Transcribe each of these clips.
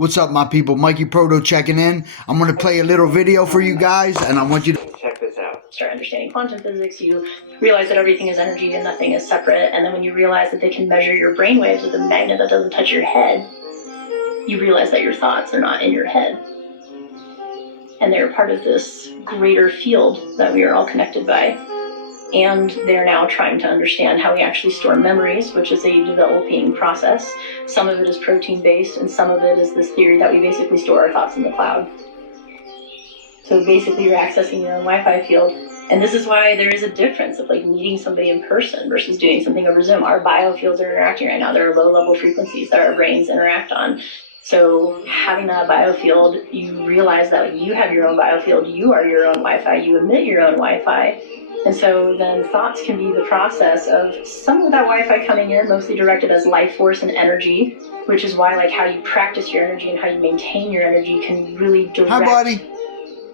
What's up, my people? Mikey Proto checking in. I'm going to play a little video for you guys, and I want you to check this out. Start understanding quantum physics, you realize that everything is energy and nothing is separate, and then when you realize that they can measure your brainwaves with a magnet that doesn't touch your head, you realize that your thoughts are not in your head. And they're part of this greater field that we are all connected by. And they're now trying to understand how we actually store memories, which is a developing process. Some of it is protein-based, and some of it is this theory that we basically store our thoughts in the cloud. So basically you're accessing your own Wi-Fi field. And this is why there is a difference of like meeting somebody in person versus doing something over Zoom. Our biofields are interacting right now. There are low-level frequencies that our brains interact on. So having that biofield, you realize that you have your own biofield, you are your own Wi-Fi, you emit your own Wi-Fi. And so then thoughts can be the process of some of that Wi-Fi coming in, mostly directed as life force and energy, which is why like how you practice your energy and how you maintain your energy can really direct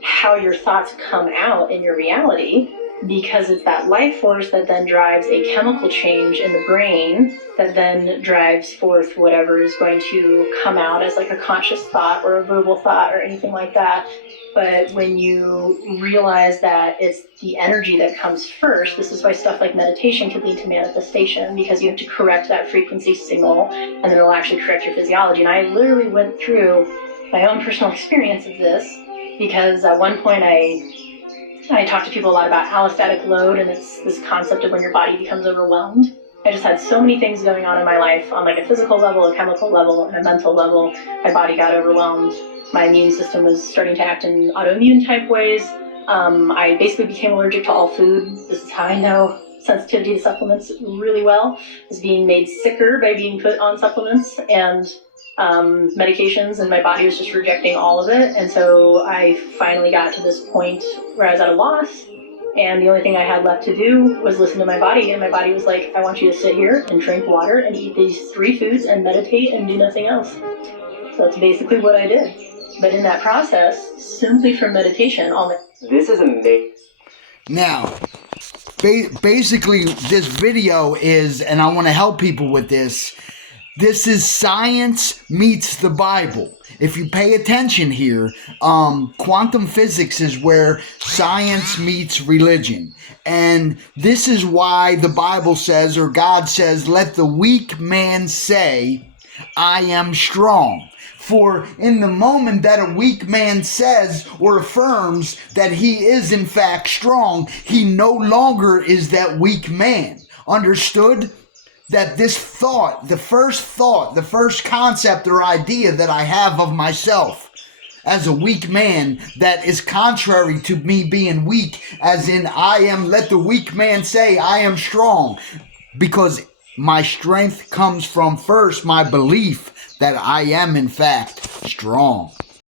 how your thoughts come out in your reality, because it's that life force that then drives a chemical change in the brain that then drives forth whatever is going to come out as like a conscious thought or a verbal thought or anything like that. But when you realize that it's the energy that comes first, this is why stuff like meditation can lead to manifestation, because you have to correct that frequency signal and then it'll actually correct your physiology. And I literally went through my own personal experience of this, because at one point I talk to people a lot about allostatic load, and it's this concept of when your body becomes overwhelmed. I just had so many things going on in my life on like a physical level, a chemical level, and a mental level. My body got overwhelmed. My immune system was starting to act in autoimmune type ways. I basically became allergic to all food. This is how I know sensitivity to supplements really well. I was being made sicker by being put on supplements and medications, and my body was just rejecting all of it. And so I finally got to this point where I was at a loss, and the only thing I had left to do was listen to my body. And my body was like, I want you to sit here and drink water and eat these 3 foods and meditate and do nothing else. So that's basically what I did. But in that process, simply from meditation, this is amazing. Now, basically this video is, and I want to help people with this, this is science meets the Bible. If you pay attention here, quantum physics is where science meets religion. And this is why the Bible says, or God says, let the weak man say, I am strong. For in the moment that a weak man says or affirms that he is in fact strong, he no longer is that weak man. Understood? That this thought, the first concept or idea that I have of myself as a weak man that is contrary to me being weak, as in I am, let the weak man say I am strong, because my strength comes from first my belief that I am in fact strong.